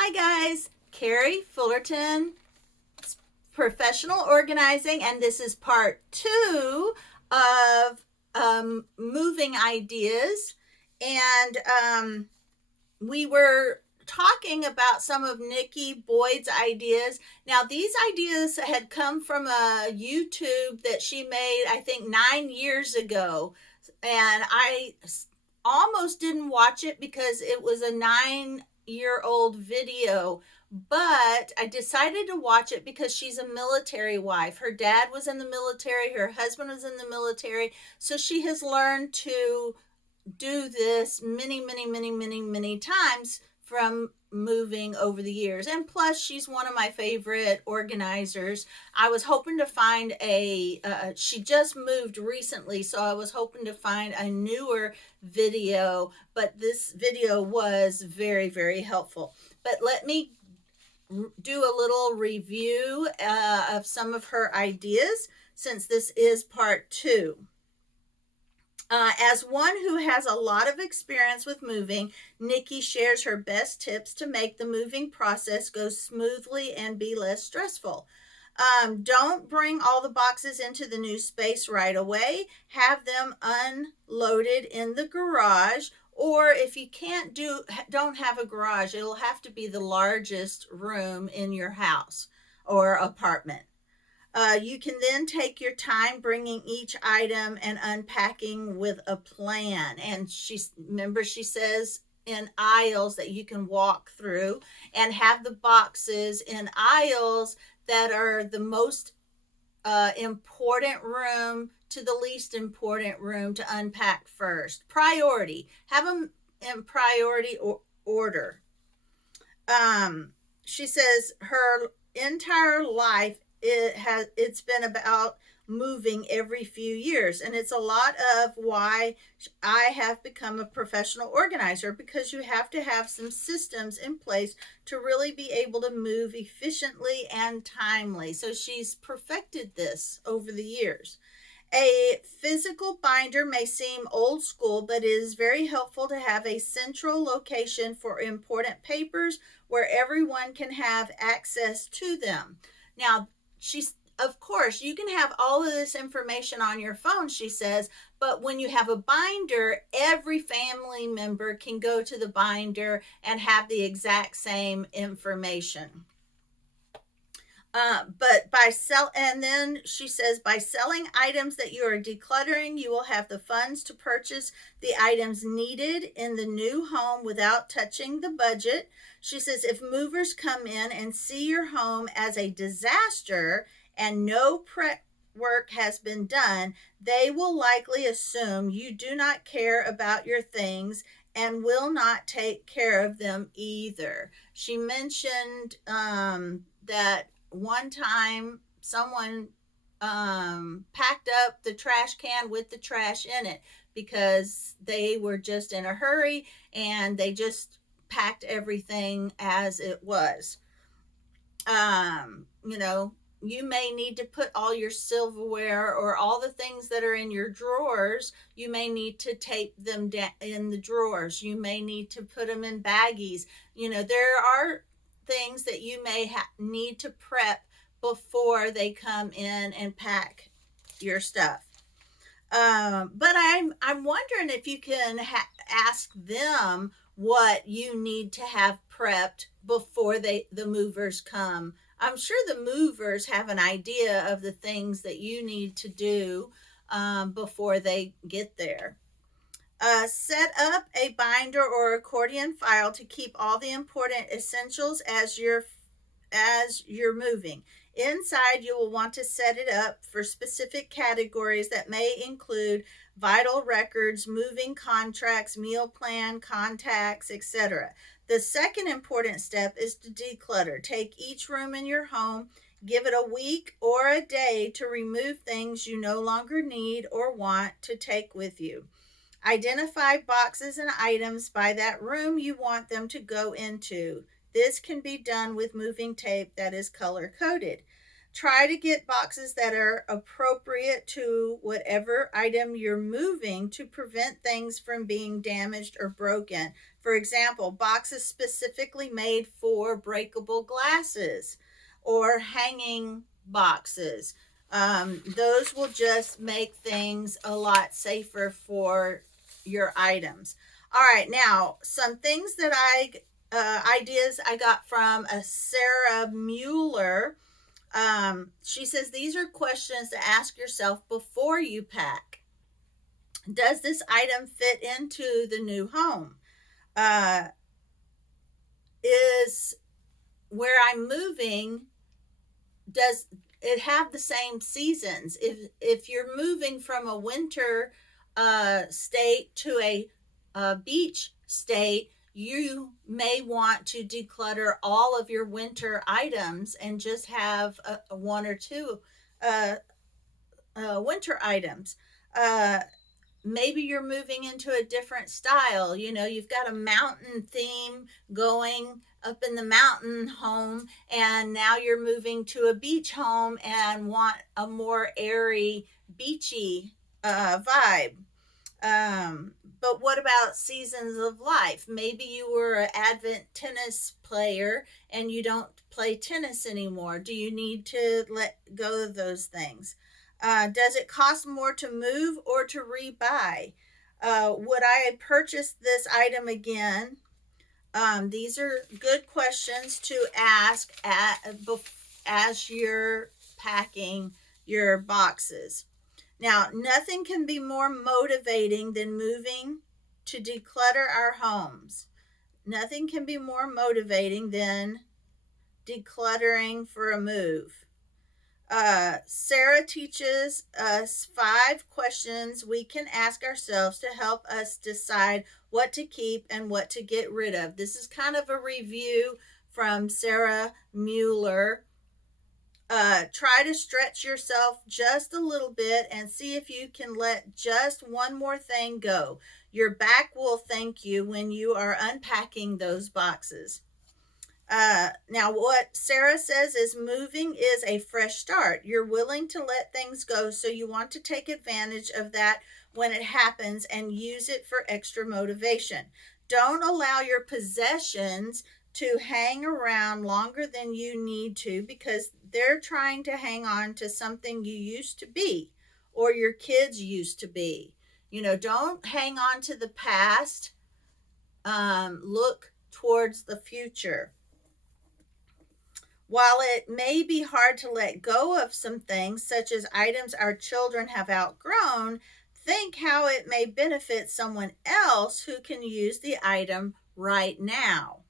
Hi guys, Carrie Fullerton, professional organizing, and this is part two of moving ideas. And we were talking about some of Nikki Boyd's ideas. Now, these ideas had come from a YouTube that she made, I think, 9 years ago. And I almost didn't watch it because it was a 9 year old video, but I decided to watch it because she's a military wife. Her dad was in the military, her husband was in the military, so she has learned to do this many times from moving over the years. And plus, she's one of my favorite organizers. I was hoping to find she just moved recently, so I was hoping to find a newer video, but this video was very helpful. But let me do a little review of some of her ideas since this is part two. As one who has a lot of experience with moving, Nikki shares her best tips to make the moving process go smoothly and be less stressful. Don't bring all the boxes into the new space right away. Have them unloaded in the garage, or if you don't have a garage, it'll have to be the largest room in your house or apartment. You can then take your time bringing each item and unpacking with a plan. And she says in aisles that you can walk through and have the boxes in aisles that are the most important room to the least important room to unpack first. Priority. Have them in priority order. She says her entire life it's been about moving every few years, and it's a lot of why I have become a professional organizer, because you have to have some systems in place to really be able to move efficiently and timely. So she's perfected this over the years. A physical binder may seem old school, but it is very helpful to have a central location for important papers where everyone can have access to them. Now, of course, you can have all of this information on your phone, she says, but when you have a binder, every family member can go to the binder and have the exact same information. And then she says, by selling items that you are decluttering, you will have the funds to purchase the items needed in the new home without touching the budget. She says, if movers come in and see your home as a disaster and no prep work has been done, they will likely assume you do not care about your things and will not take care of them either. She mentioned that one time someone packed up the trash can with the trash in it because they were just in a hurry and they just packed everything as it was. You know, you may need to put all your silverware or all the things that are in your drawers, you may need to tape them in the drawers. You may need to put them in baggies. You know, there are things that you may need to prep before they come in and pack your stuff. But I'm wondering if you can ask them what you need to have prepped before the movers come. I'm sure the movers have an idea of the things that you need to do before they get there. Set up a binder or accordion file to keep all the important essentials as you're moving. Inside, you will want to set it up for specific categories that may include vital records, moving contracts, meal plan, contacts, etc. The second important step is to declutter. Take each room in your home, give it a week or a day to remove things you no longer need or want to take with you. Identify boxes and items by that room you want them to go into. This can be done with moving tape that is color coded. Try to get boxes that are appropriate to whatever item you're moving to prevent things from being damaged or broken. For example, boxes specifically made for breakable glasses or hanging boxes. Those will just make things a lot safer for your items. All right, now some things that ideas I got from a Sarah Mueller. She says these are questions to ask yourself before you pack. Does this item fit into the new home? Uh, is where I'm moving, does it have the same seasons? If you're moving from a winter state to a beach state, you may want to declutter all of your winter items and just have one or two uh, winter items. Uh, Maybe you're moving into a different style. You know, you've got a mountain theme going up in the mountain home, and now you're moving to a beach home and want a more airy, beachy vibe. But what about seasons of life? Maybe you were an avid tennis player and you don't play tennis anymore. Do you need to let go of those things? Does it cost more to move or to rebuy? Would I purchase this item again? These are good questions to ask as you're packing your boxes. Now, nothing can be more motivating than moving to declutter our homes. Nothing can be more motivating than decluttering for a move. Sarah teaches us 5 questions we can ask ourselves to help us decide what to keep and what to get rid of. This is kind of a review from Sarah Mueller. Try to stretch yourself just a little bit and see if you can let just one more thing go. Your back will thank you when you are unpacking those boxes. Now, what Sarah says is moving is a fresh start. You're willing to let things go, so you want to take advantage of that when it happens and use it for extra motivation. Don't allow your possessions to hang around longer than you need to because they're trying to hang on to something you used to be or your kids used to be. You know, don't hang on to the past. Look towards the future. While it may be hard to let go of some things, such as items our children have outgrown, think how it may benefit someone else who can use the item right now.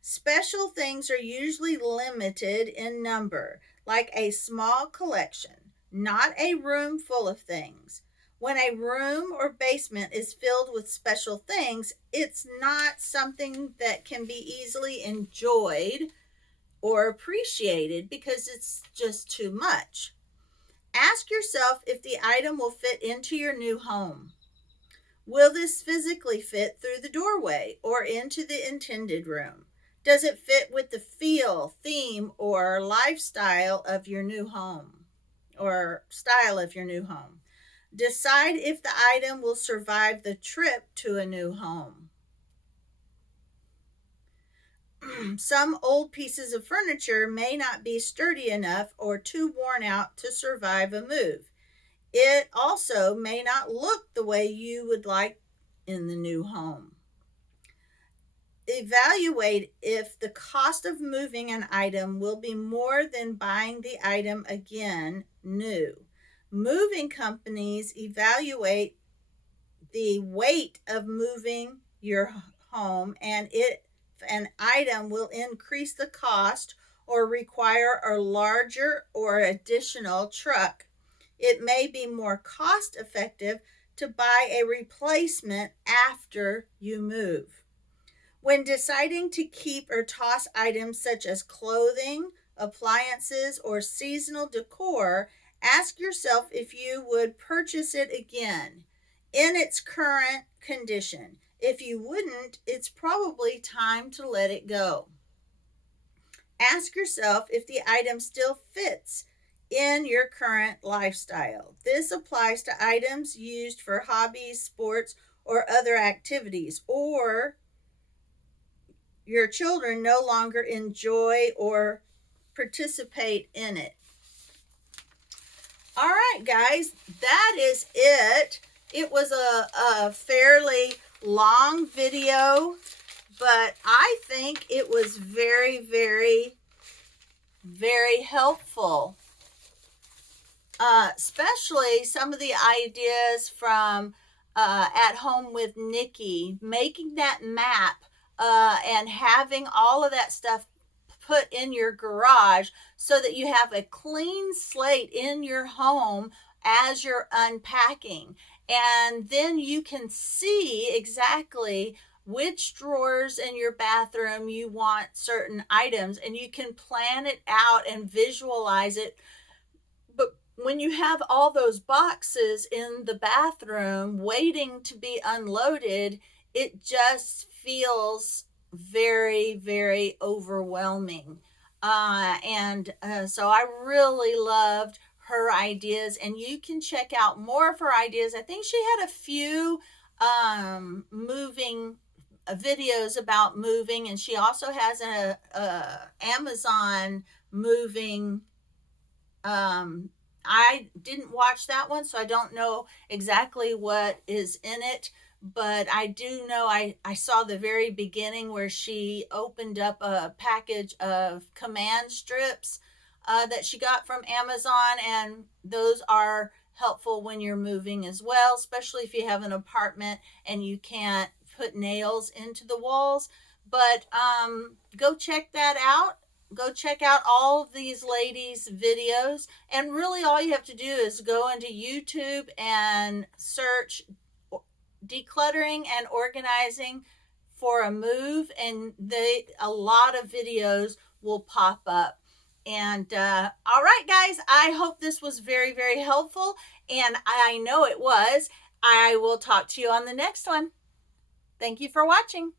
Special things are usually limited in number, like a small collection, not a room full of things. When a room or basement is filled with special things, it's not something that can be easily enjoyed or appreciated because it's just too much. Ask yourself if the item will fit into your new home. Will this physically fit through the doorway or into the intended room? Does it fit with the feel, theme, or lifestyle of your new home or style of your new home? Decide if the item will survive the trip to a new home. Some old pieces of furniture may not be sturdy enough or too worn out to survive a move. It also may not look the way you would like in the new home. Evaluate if the cost of moving an item will be more than buying the item again new. Moving companies evaluate the weight of moving your home, and if an item will increase the cost or require a larger or additional truck, it may be more cost effective to buy a replacement after you move. When deciding to keep or toss items such as clothing, appliances, or seasonal decor, ask yourself if you would purchase it again in its current condition. If you wouldn't, it's probably time to let it go. Ask yourself if the item still fits in your current lifestyle. This applies to items used for hobbies, sports, or other activities, or your children no longer enjoy or participate in it. All right, guys, that is it. It was a fairly long video, but I think it was very, very, very helpful. Especially some of the ideas from At Home with Nikki, making that map and having all of that stuff put in your garage so that you have a clean slate in your home as you're unpacking. And then you can see exactly which drawers in your bathroom you want certain items, and you can plan it out and visualize it. But when you have all those boxes in the bathroom waiting to be unloaded, it just feels very, very overwhelming. So I really loved her ideas, and you can check out more of her ideas. I think she had a few moving videos about moving, and she also has a Amazon moving. I didn't watch that one, so I don't know exactly what is in it, but I do know I saw the very beginning where she opened up a package of command strips that she got from Amazon, and those are helpful when you're moving as well, especially if you have an apartment and you can't put nails into the walls. But go check that out. Go check out all of these ladies' videos. And really, all you have to do is go into YouTube and search decluttering and organizing for a move, and a lot of videos will pop up. And all right, guys, I hope this was very, very helpful, and I know it was. I will talk to you on the next one. Thank you for watching.